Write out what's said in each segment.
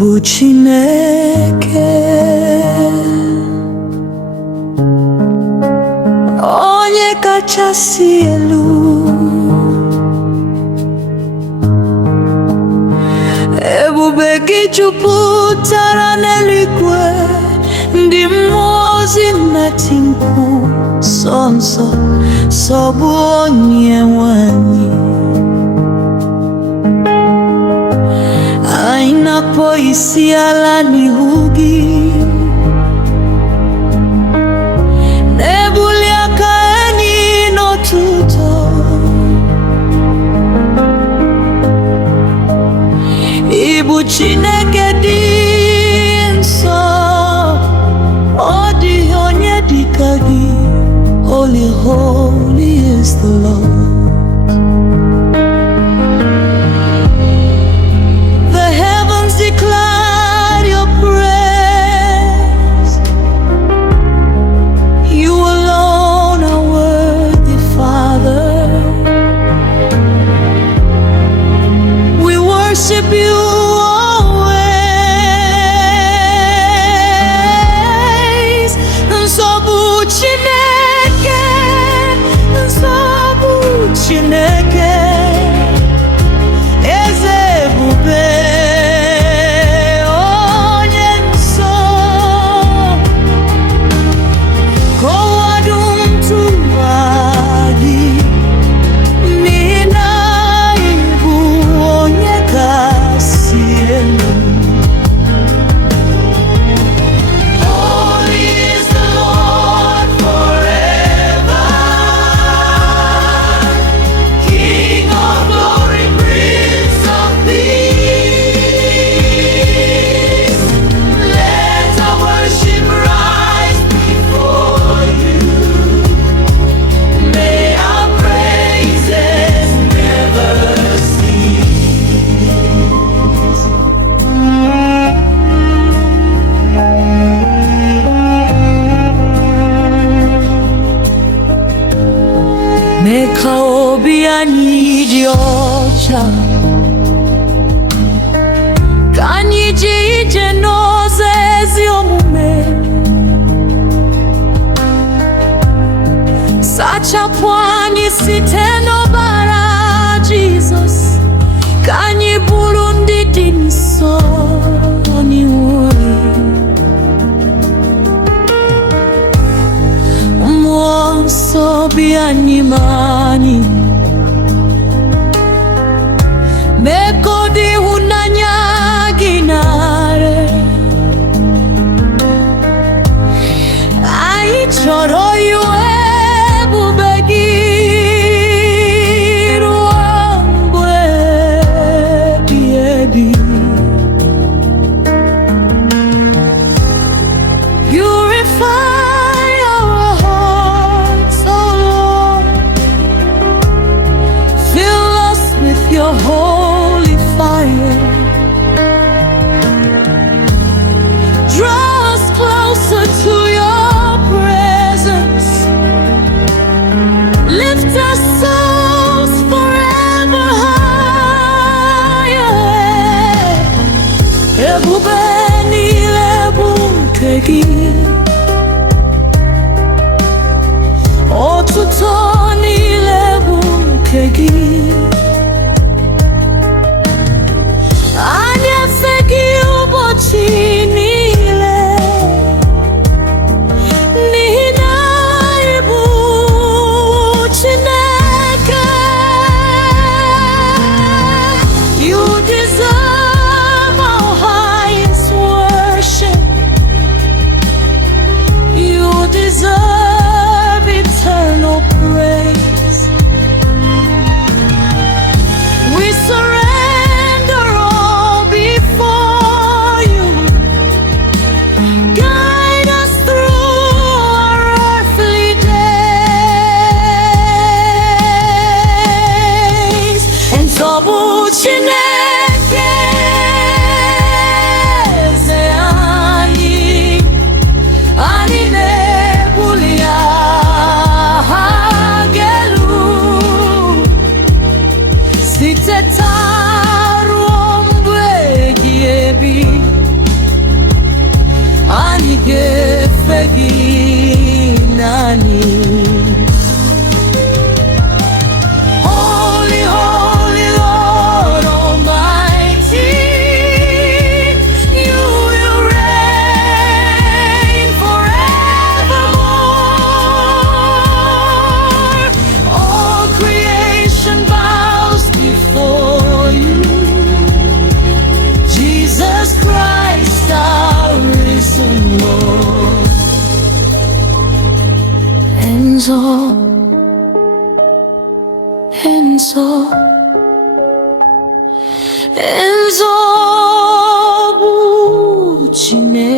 bụ Chineke, onye kachasị elu. Ebube gị jupụtara n'eluigwe, ndị mmụọ ozi na-eti mkpu, nsọ nsọ, nsọ bụ Onyenwe anyị. Anyị na-akpọ isiala n'ihu gị, na-ebuli aka anyị n'otuto. Ị bụ Chineke dị nsọ, ọ dịghị onye dị ka gị. Holy, holy is the Lord. Declare your praise. You alone are worthy, Father. We worship you always. Nsogbu Chineke, nsogbu Chineke, eze ebube. Mee ka obi anyị dị ọcha, ka anyị ji ije n'ụzọ ezi omume. Sachapụ anyị site n'ọbara Jizọs, ka anyị bụrụ ndị dị nsọ n'ihu gị. Mmụọ nsọ bịa n'ime anyị, mee ka ọ dị ịhụnanya gị narị. Anyị chọrọ iwe ebube gị ruo mgbe ebighị ebi. Purify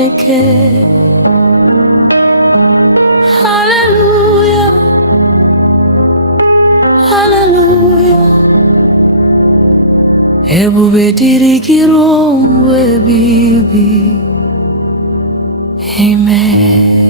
Chineke. Haleluya, haleluya. Ebube dịrị gị ruo mgbe ebighị ebi. Amen.